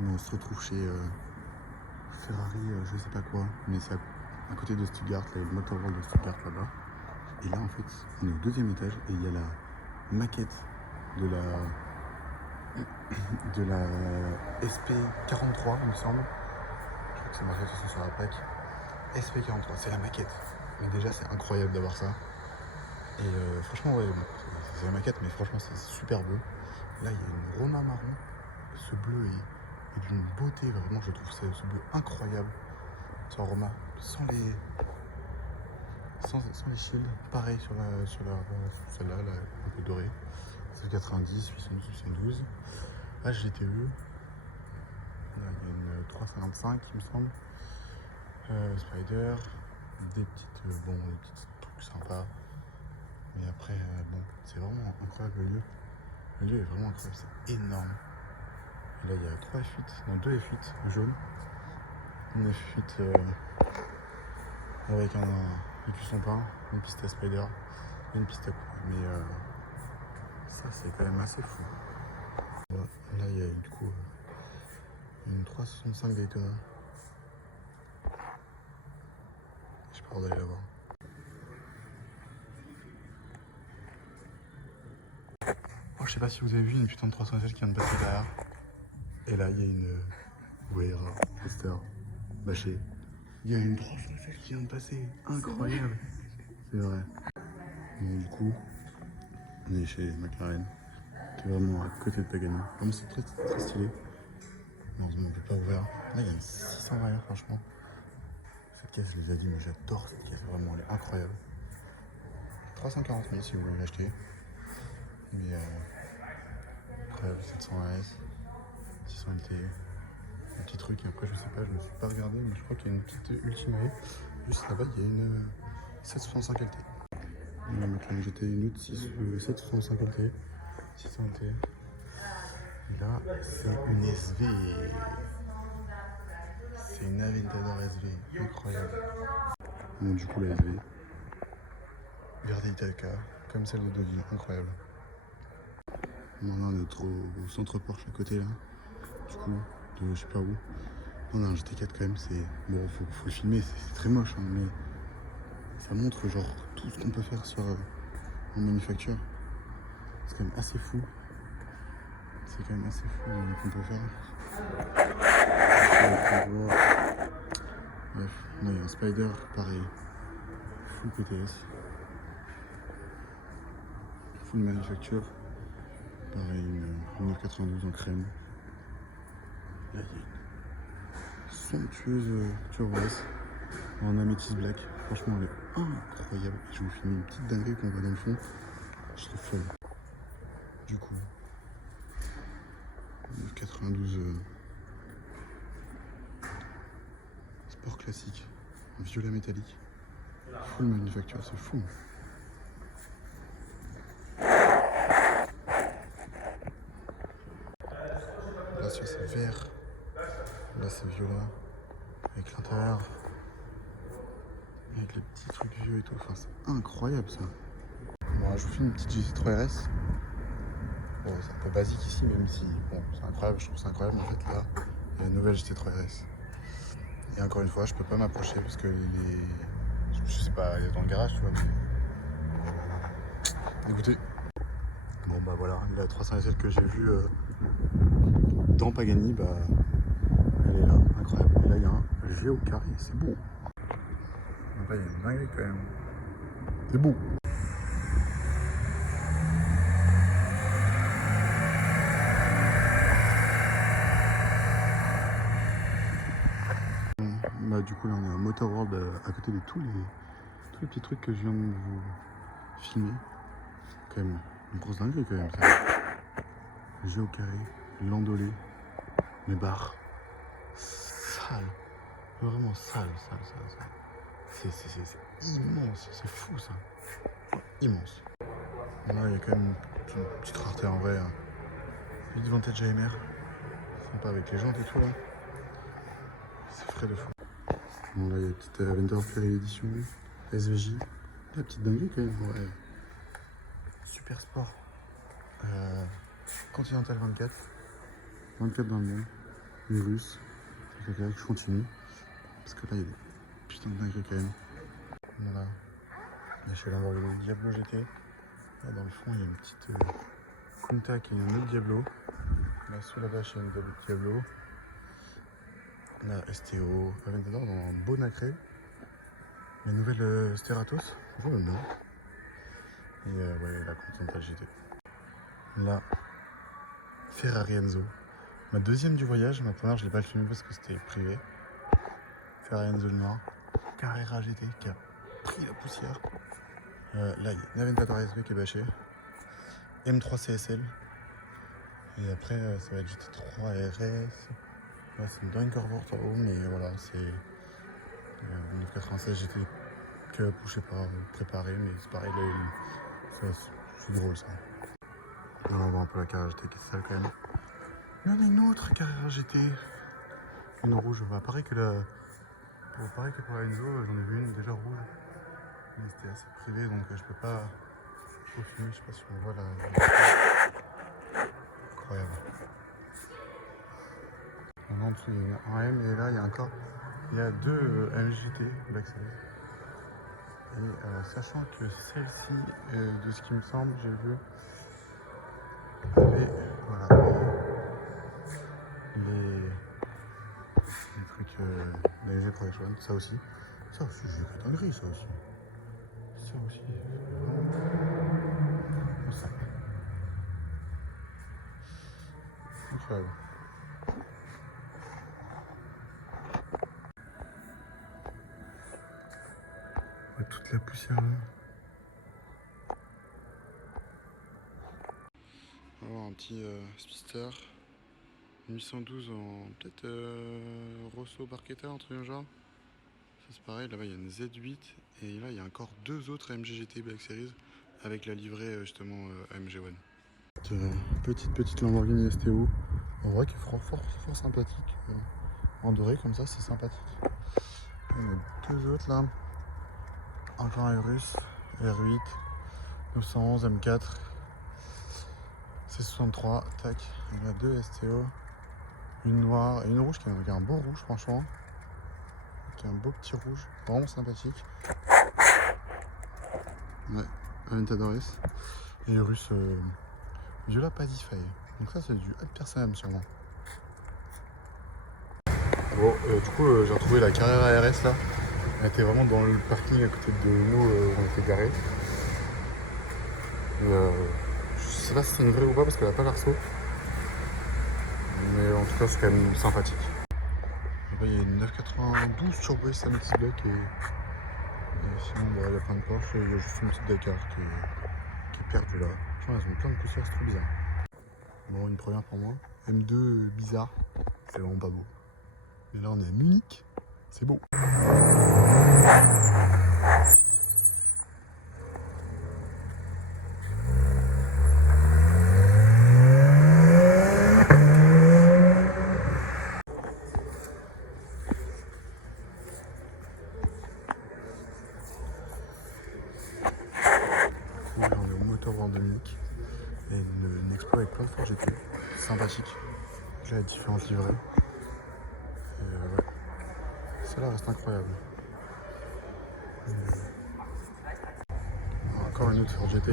On se retrouve chez Ferrari, je sais pas quoi, mais c'est à côté de Stuttgart, là, il y a le Motor World de Stuttgart là-bas. Et là, en fait, on est au deuxième étage et il y a la maquette de la SP43, il me semble. Je crois que c'est marqué sur la plaque. SP43, c'est la maquette. Mais déjà, c'est incroyable d'avoir ça. Et franchement, ouais, bon, c'est la maquette, mais franchement, c'est super beau. Là, il y a une Roma marron. Ce bleu est d'une beauté, vraiment, je trouve ce bleu incroyable. Sur Roma, sans les shields. Pareil sur celle-là, là, un peu dorée. C'est 90, 812. HGTE. Là, il y a une 355, il me semble. Spider. Des petites trucs sympas. Mais après, bon, c'est vraiment incroyable le lieu. Le lieu est vraiment incroyable, c'est énorme. Et là, il y a 3 F8, non 2 F8 jaunes. Une F8 avec un écusson peint, une piste à Spider et une piste à coupe. Mais ça, c'est quand même assez fou. Là, il y a du coup une 365 Daytona. J'ai peur d'aller la voir. Oh, je sais pas si vous avez vu une putain de 307 qui vient de passer derrière. Et là, il y a une Wera Tester bâchée. Il y a une 307 qui vient de passer. Incroyable. C'est vrai. Donc, du coup, on est chez McLaren. C'est vraiment à côté de Pagani. Comme c'est très, très stylé. Malheureusement, on ne peut pas ouvrir. Là, il y a une 600 derrière, franchement. Cette caisse, je les ai dit, mais j'adore cette caisse. Vraiment, elle est incroyable. 340 000 si vous voulez l'acheter. Mais après, 700 AS, 600 LT, un petit truc. Et après, je sais pas, je me suis pas regardé, mais je crois qu'il y a une petite Ultimate. Juste là-bas, il y a une 765 LT. La McLaren GT, une autre 765 LT, 600 LT. Et là, c'est une SV. C'est une Aventador SV, incroyable. Bon, du coup, la SV, Verde Itaca, comme celle de Deauville, incroyable. Bon, là, on est au centre Porsche à côté, là. Du coup, de je sais pas où. On a un GT4 quand même, c'est. Bon, faut le filmer, c'est très moche, hein, mais ça montre genre tout ce qu'on peut faire en manufacture. C'est quand même assez fou. C'est quand même assez fou qu'on peut faire. Bref, là, il y a un Spider, pareil. Full PTS. Full manufacture. Pareil, une 992 en crème. Là, il y a une somptueuse Turbo S en améthyste black. Franchement, elle est incroyable. Je vais vous filmer une petite dinguerie qu'on voit dans le fond. Je trouve folle. Du coup, 992 sport classique, violet métallique. Full manufacture, c'est fou. Là, c'est vert. Là, c'est violet. Avec l'intérieur. Avec les petits trucs vieux et tout. Enfin, c'est incroyable ça. Bon, je vous filme une petite GT3 RS. Bon, c'est un peu basique ici, même si bon, c'est incroyable, je trouve ça incroyable. En fait, là, il y a une nouvelle GT3 RS. Et encore une fois, je peux pas m'approcher parce que je sais pas, il est dans le garage, tu vois. Mais écoutez. Bon, bah voilà, la 300 SL que j'ai vue dans Pagani, bah, elle est là, incroyable. Et là, il y a un Géo carré, c'est beau. Donc là, il y a une dinguerie quand même. C'est beau. Bah, du coup, là, on est à Motor World à côté de tous les petits trucs que je viens de vous filmer. Quand même, une grosse dinguerie quand même, ça. Géo carré, landolé, mes barres. Sale. Vraiment sale. C'est immense, c'est fou ça. Immense. Là, il y a quand même une petite rareté en vrai. Hein. Petite Vantage AMR. Sympa avec les jantes et tout là. C'est frais de fou. Bon, là, il y a une petite Aventador Purée Edition. SVJ. La petite dinguerie quand même. Ouais. Super sport. Continental 24. 24 dans le monde. Les Russes. Je continue. Parce que là, il y a des putains de dingueries quand même. Voilà. Là, chez Lamborghini Diablo GT. Là, dans le fond, il y a une petite Countach et un autre Diablo. Là, sous la vache, il y a une Diablo. Là, STO, Aventador dans un beau nacré. La nouvelle Steratos, bonjour le nom. Et ouais, la Continental GT. Là, Ferrari Enzo. Ma deuxième du voyage, ma première je l'ai pas filmée parce que c'était privé. Ferrari Enzo le noir. Carrera GT qui a pris la poussière. Là, il y a une Aventador SV qui est bâchée. M3 CSL. Et après, ça va être GT3 RS. Là, c'est une Dunker Turbo, mais voilà, c'est une 996 GT que je sais pas préparé, mais c'est pareil, c'est drôle ça. Là, on voit un peu la Carrera GT qui est sale quand même. Mais on a une autre Carrera GT, une rouge. Bah, pareil que pour la Enzo, j'en ai vu une déjà rouge, mais c'était assez privé donc je peux pas trop filmer. Je sais pas si on voit la. Incroyable. Là, en dessous, il y a un M et là, il y a encore. Il y a deux MGT Black Series. Et sachant que celle-ci, de ce qui me semble, j'ai vu, avait voilà, les trucs, les protection, ça aussi, j'ai vu que dinguerie, ça aussi, ça, incroyable. Toute la poussière là. Alors un petit Spister 812 en peut-être Rosso Barchetta, un truc genre. Ça c'est pareil, là-bas il y a une Z8 et là il y a encore deux autres AMG GT Black Series avec la livrée justement AMG One. Petite Lamborghini STO. En vrai qui est fort sympathique. En doré comme ça c'est sympathique. Il y en a deux autres là. Encore un Urus, R8, 911, M4, C63, tac. Il y en a deux STO, une noire et une rouge qui est un beau rouge franchement. Qui est un beau petit rouge, vraiment sympathique. Ouais, Aventador. Et Urus Viola Pazify. Donc ça c'est du Personam sûrement. Bon, du coup j'ai retrouvé la Carrera RS là. Elle était vraiment dans le parking à côté de nous où on était garé. Je sais pas si c'est une vraie ou pas parce qu'elle a pas l'arceau. Mais en tout cas c'est quand même sympathique. Là-bas il y a une 992 Turbo S Amex Black et sinon bah, il y a plein de Porsche et il y a juste une petite Dakar qui est perdue là. Franchement elles ont plein de poussières, c'est trop bizarre. Bon, une première pour moi. M2 bizarre, c'est vraiment pas beau. Mais là on est à Munich, c'est beau. On est au moteur World de Munich et une expo avec plein de Ford GT, sympathique. J'ai la différentes livrées. Et ouais, celle-là reste incroyable. Encore une autre Ford GT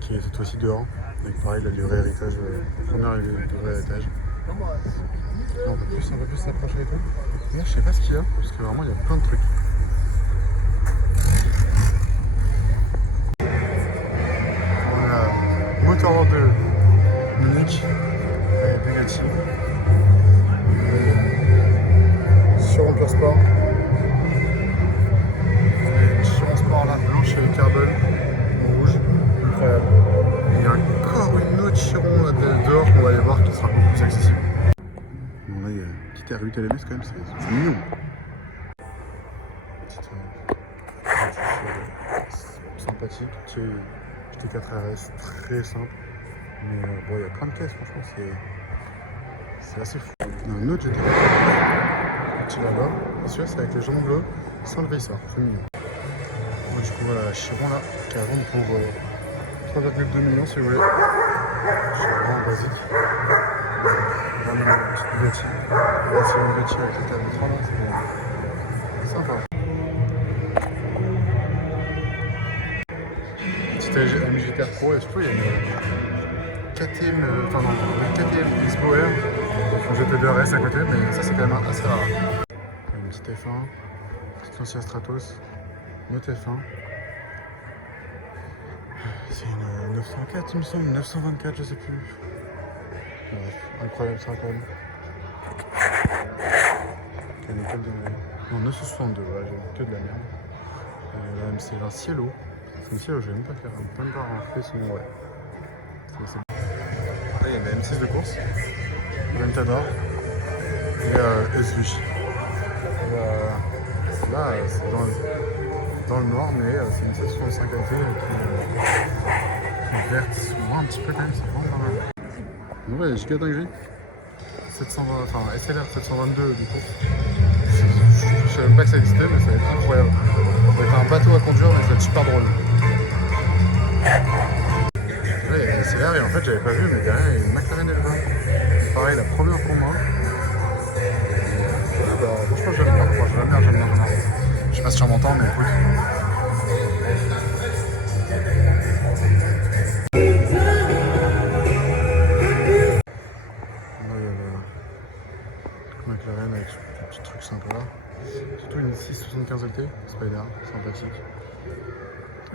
qui est cette fois-ci dehors, avec pareil la livrée héritage, première livrée héritage. Là, on va plus s'approcher et tout. Là, je sais pas ce qu'il y a, parce que vraiment il y a plein de trucs. Motor 2 Munich avec Bugatti sur Ampere Sport et sur Sport là blanche avec carbone rouge incroyable. Et il y a encore une autre Chiron là dehors qu'on va aller voir qui sera beaucoup plus accessible. Bon là il y a une petite R8 LMS quand même, c'est mignon. Petite sympathique, GT4 RS très simple, mais bon, il y a plein de caisses, franchement, c'est assez fou. Il y a un autre GT4 petit là-bas, et celui-là, c'est avec les jambes bleues, sans le baisseur, c'est mignon. Bon, du coup, voilà la Chiron là, qui est à vendre pour 3,2 millions si vous voulez. C'est vraiment basique. termine la petite Bugatti. Là, c'est une Bugatti avec le thermotron, là, c'est sympa. Petite AMG GTR Pro, et surtout, il y a une KTM, enfin non, une KTM X-Power, un GT2 RS à côté, mais ça, c'est quand même assez rare. Une petite F1, petite Lancia Stratos, une autre F1. C'est une 904, il me semble, 924, je sais plus. Bref, incroyable ça quand même. Quelle école de... Non, 962, voilà, j'ai que de la merde. Là, c'est un Cielo. C'est un Cielo, je vais même pas faire un plein de barres en fait, sinon ouais. Là, il y a la M6 de course, Ventador et SVJ. Là, c'est dans le noir, mais c'est une 765 AT qui est verte, souvent un petit peu quand même, c'est vraiment pas mal. Ouais, j'ai dinguerie. 720, enfin SLR 722 du coup. Je savais même pas que ça existait, mais ça va être incroyable. Ça va être un bateau à conduire, mais ça va être super drôle. Là, il y a une SLR et en fait, j'avais pas vu, mais derrière, il y a une McLaren Elva. Pareil, la première pour moi. Franchement, j'aime bien. Je sais pas si tu m'entends, mais écoute. McLaren avec ce petit truc sympa. Surtout une 675 LT, Spider, sympathique.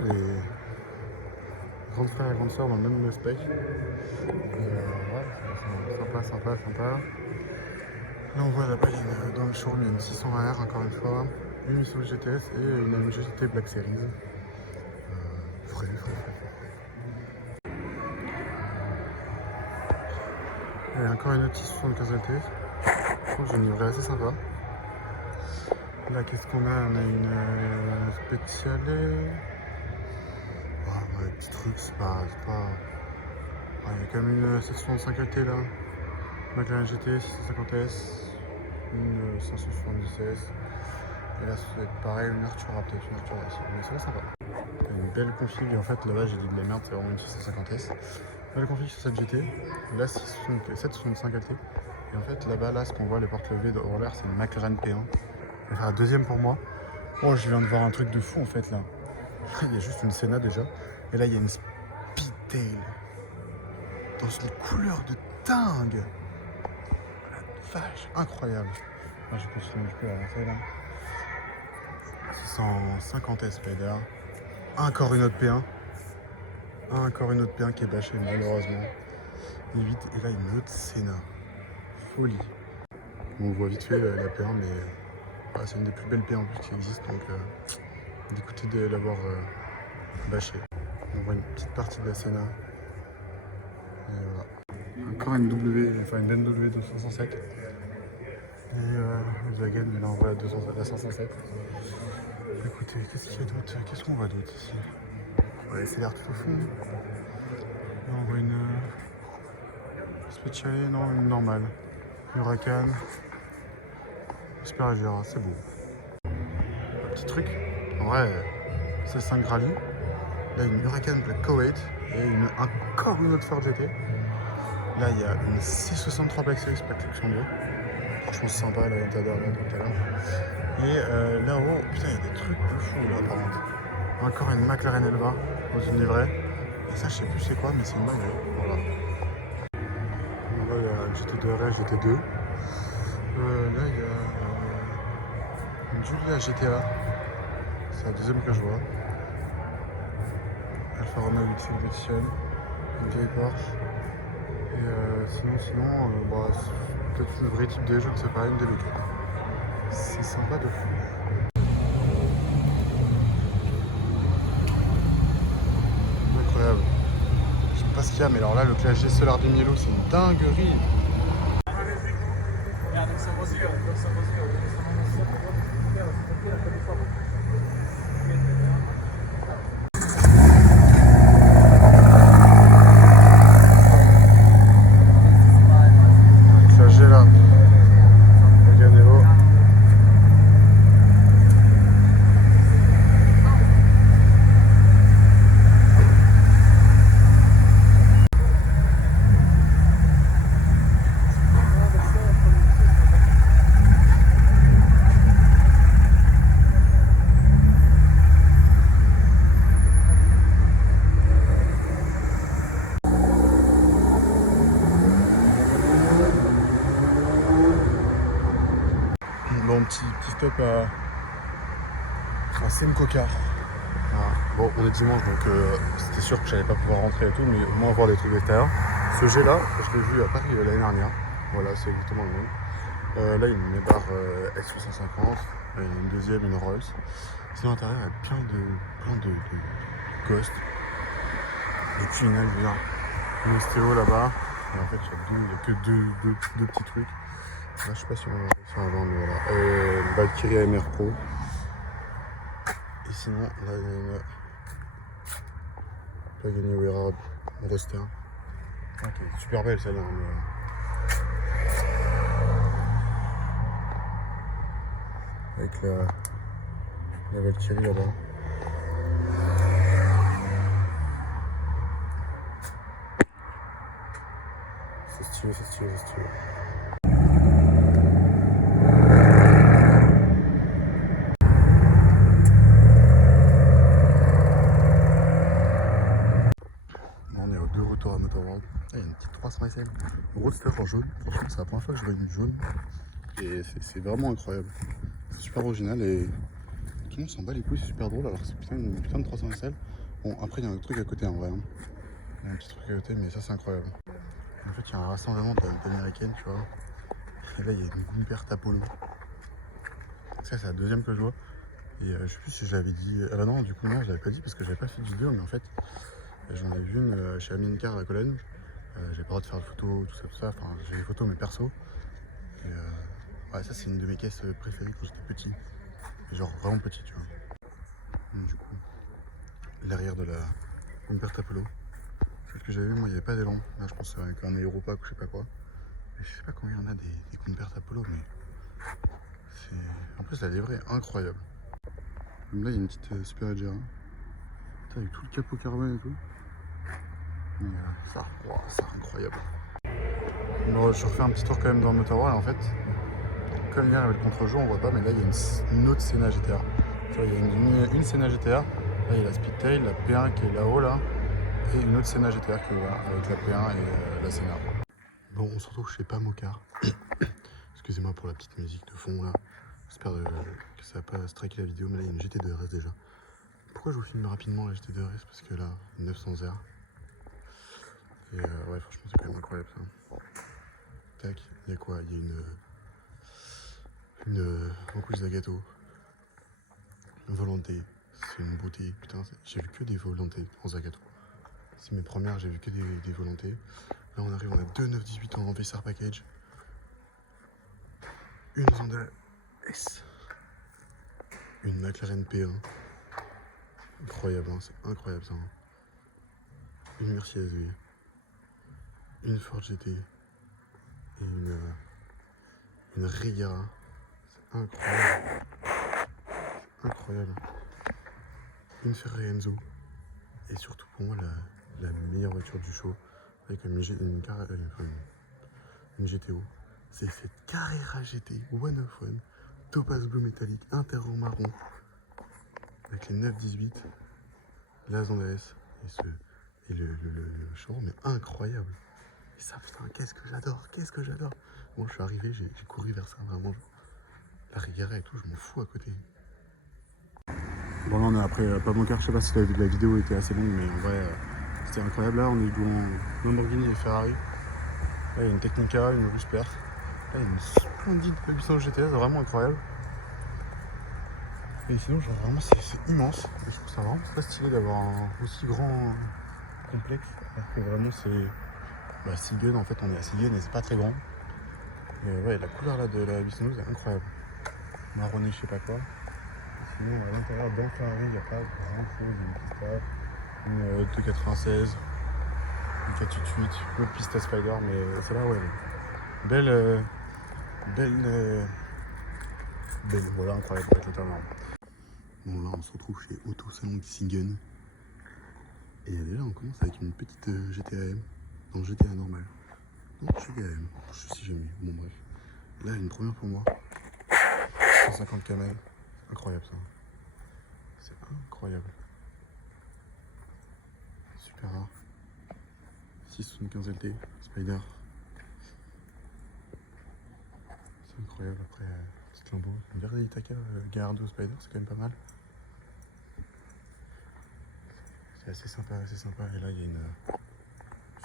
Les grands frères et grandes sœurs dans le même spec. Ouais, sympa. Là on voit là-bas, dans le showroom, il y a une 620R encore une fois, une Mitsubishi GTS et une AMG GT Black Series. Frais. Et encore une autre 675 LT. Je trouve que j'ai une livrée assez sympa. Là, qu'est-ce qu'on a? On a une spéciale. Ouais, petit truc, c'est pas. Ouais, il y a quand même une 765 LT là. McLaren GT 650S. Une 570S. Et là, c'est pareil, une Artura peut-être, une Artura ici. Mais c'est sympa. Une belle config. En fait, là-bas, j'ai dit de la merde, c'est vraiment une 650S. Belle config sur cette GT. Là, 765 LT. Et en fait, là-bas, ce qu'on voit, les portes levées en l'air, c'est une McLaren P1. Je vais faire la deuxième pour moi. Oh, je viens de voir un truc de fou en fait là. Il y a juste une Senna déjà. Et là, il y a une Speedtail. Dans une couleur de dingue. La vache, incroyable. Là, je continue un petit peu à avancer là. 650 Spider. Encore une autre P1. Encore une autre P1 qui est bâchée malheureusement. Et 8. Et là, une autre Senna. Folie. On voit vite fait la P1, mais c'est une des plus belles P1 en plus qui existent, donc d'écouter de l'avoir bâché. On voit une petite partie de la Senna. Et voilà. Encore une BMW 207. Et Volkswagen, mais là on voit la 507. Écoutez, qu'est-ce qu'il y a d'autre? Qu'est-ce qu'on voit d'autre ici? Ouais, c'est l'air tout au fond. Là on voit une Speciale, non, une normale. Huracan. Superleggera, c'est beau. Un petit truc. En vrai, c'est 5 rallye. Là, une Huracan Black Koweït et encore une autre Ford GT. Là, il y a une C63 Black Series Black Luxembourg. Franchement, c'est sympa, la Ventador là, tout à l'heure. Et là-haut, putain, il y a des trucs de fou là, par contre. Encore une McLaren Elva dans une livrée. Et ça, je sais plus c'est quoi, mais c'est une dinguerie. Voilà. Là, il y a GT2 RS, GT2. Là, il y a une Giulia GTA. C'est la deuxième que je vois. Alfa Romeo 8 Edition. Une vieille Porsche. Et sinon c'est peut-être une vraie type D, je ne sais pas, une des locales. C'est sympa de fou. Incroyable. Je sais pas ce qu'il y a, mais alors là, le Clash G Solar du Mielo, c'est une dinguerie. petit stop à Semcoca. Voilà. Bon, on est dimanche donc c'était sûr que j'allais pas pouvoir rentrer et tout, mais au moins voir des trucs d'extérieur. Ce jet là, je l'ai vu à Paris l'année dernière. Voilà, c'est exactement le même. Là, il y a une Mébar S850, une deuxième, une Rolls. Sinon, à l'intérieur, il y a plein de Ghost. Et puis, il y a une Ostéo là-bas. Et en fait, il n'y a que deux petits trucs. Là, je sais pas si on va en vendre, mais voilà. Le Valkyrie AMR Pro. Et sinon, là, il y a une Pagani Huayra Roadster. Ok, super belle celle-là. Avec la Valkyrie là-bas. C'est stylé. On est au deux retours à Motorworld. Il y a une petite 300 SL. Roadster en jaune. Franchement, c'est la première fois que je vois une jaune. Et c'est vraiment incroyable. C'est super original et tout le monde s'en bat les couilles, c'est super drôle. Alors que c'est une putain de 300 SL. Bon, après, il y a un truc à côté en vrai. Hein. Il y a un petit truc à côté, mais ça, c'est incroyable. En fait, il y a un rassemblement d'américaines, tu vois. Et là, il y a une Gumpert Apollo. Ça, c'est la deuxième que je vois. Et je sais plus si je l'avais dit. Ah bah non, du coup, non, je l'avais pas dit parce que j'avais pas fait de vidéo, mais en fait, j'en ai vu une chez Amincar à la Cologne. J'ai pas le droit de faire de photos, tout ça. Enfin, j'ai des photos, mais perso. Et ouais, ça, c'est une de mes caisses préférées quand j'étais petit. Et genre vraiment petit, tu vois. Donc, du coup, l'arrière de la Gumpert Apollo. Celle que j'avais vu, moi, il n'y avait pas d'élan. Là, je pense que c'est avec un Aéropack ou je sais pas quoi. Et je sais pas combien il y en a des Gumpert Apollo, mais c'est. En plus, la livrée est incroyable. Là, il y a une petite Super Leggera. Avec tout le capot carbone et tout. Mais ça, wow, c'est incroyable. Bon, je refais un petit tour quand même dans le Motorworld en fait. Comme hier avec le contre-jour, on voit pas, mais là il y a une autre Senna GTR. Tu vois, il y a une Senna GTR. Là il y a la Speedtail, la P1 qui est là-haut là. Et une autre Senna GTR qui est là, avec la P1 et la Senna. Bon, on se retrouve chez Pamocar. Excusez-moi pour la petite musique de fond là. J'espère que ça va pas striker la vidéo, mais là il y a une GT2 RS déjà. Pourquoi je vous filme rapidement la GT2 RS? Parce que là, 900 R. Et ouais, franchement, c'est quand même incroyable ça. Tac, il y a quoi? Il y a une recouche d'agato. Une volonté. C'est une beauté. Putain, j'ai vu que des volontés en Zagato. C'est mes premières, j'ai vu que des volontés. Là, on arrive, on a deux 918 en VSR package. Une Zonda S. Une McLaren P1. Incroyable, hein, c'est incroyable ça. Hein. Une Mercedes V. Une Ford GT. Et une Regera. C'est incroyable. Incroyable. Une Ferrari Enzo. Et surtout pour moi la meilleure voiture du show. Avec une GTO. C'est cette Carrera GT One of One. Topaz Blue métallique, interro marron. Avec les 918. La Zonda S. Et le showroom est incroyable. Et ça, putain, qu'est-ce que j'adore. Moi, je suis arrivé, j'ai couru vers ça, vraiment. La Regera et tout, je m'en fous à côté. Bon, là, on est après Pamocar. Je sais pas si la vidéo était assez longue, mais en vrai, c'était incroyable. Là, on est devant Lamborghini et Ferrari. Là, il y a une Technica, une Rusper. Là, il y a une splendide P800 GTS, vraiment incroyable. Et sinon, genre, vraiment, c'est immense. Et je trouve ça vraiment pas stylé d'avoir un aussi grand complexe. Alors que vraiment, c'est Seagun. En fait, on est à Seagun et c'est pas très grand. Mais ouais, la couleur là de la 812 est incroyable. Marronné, je sais pas quoi. Sinon, à l'intérieur, dans le Ferrari, il n'y a pas grand chose. Une pista, une 296, une 488, l'autre pista Spider, mais celle-là, ouais. Belle, voilà, incroyable, avec le talent. Bon, là, on se retrouve chez Auto Salon Xingen. Et déjà, on commence avec une petite GTAM. Non, GTA normal. Non, GTAM, je sais jamais. Bon, bref. Là, une première pour moi. 150 km. Incroyable, ça. C'est incroyable. Super rare. 675 LT, Spider. C'est incroyable. Après, Petit lambeau. On dirait des Itaka Gallardo Spider, c'est quand même pas mal. C'est assez sympa, assez sympa. Et là, il y a une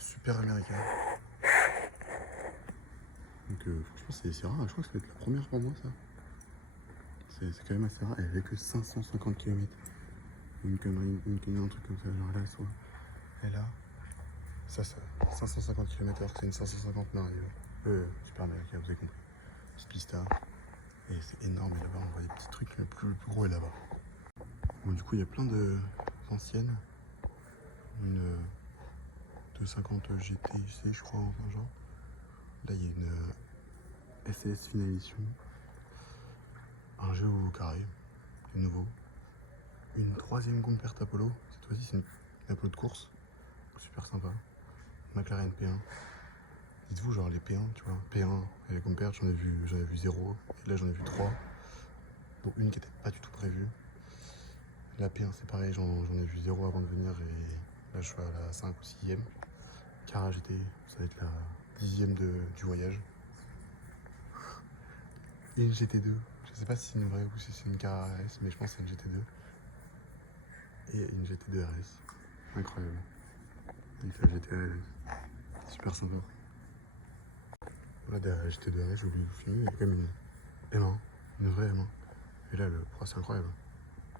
super américaine. Donc franchement, c'est rare. Je crois que ça va être la première pour moi, ça. C'est quand même assez rare. Elle avait que 550 km. Une connerie, un truc comme ça, genre là, soit. Et là, ça, 550 km alors que c'est une 550 Mario. Super américaine, vous avez compris. Petite pista. Et c'est énorme. Et là-bas, on voit des petits trucs. Le plus gros est là-bas. Bon, du coup, il y a plein d'anciennes. Une 250 GTUC, je crois, enfin genre. Là, il y a une SS Final Edition. Un jeu au carré, de nouveau. Une troisième Compère Apollo. Cette fois-ci, c'est une Apollo de course. Super sympa. McLaren P1. Dites-vous, genre les P1, tu vois. P1 et les Compère, j'en ai vu 0. Et là, j'en ai vu 3. Donc une qui n'était pas du tout prévue. La P1, c'est pareil, j'en ai vu 0 avant de venir. Et là, je suis à la 5 ou 6ème. Cara GT, ça va être la 10ème du voyage. Et une GT2. Je sais pas si c'est une vraie ou si c'est une Cara RS, mais je pense que c'est une GT2. Et une GT2 RS. Incroyable. Avec la GT RS. Super sympa. Voilà, derrière la GT2 RS, j'ai oublié de vous filmer, il y a quand même une M1. Une vraie M1. Et là, c'est incroyable.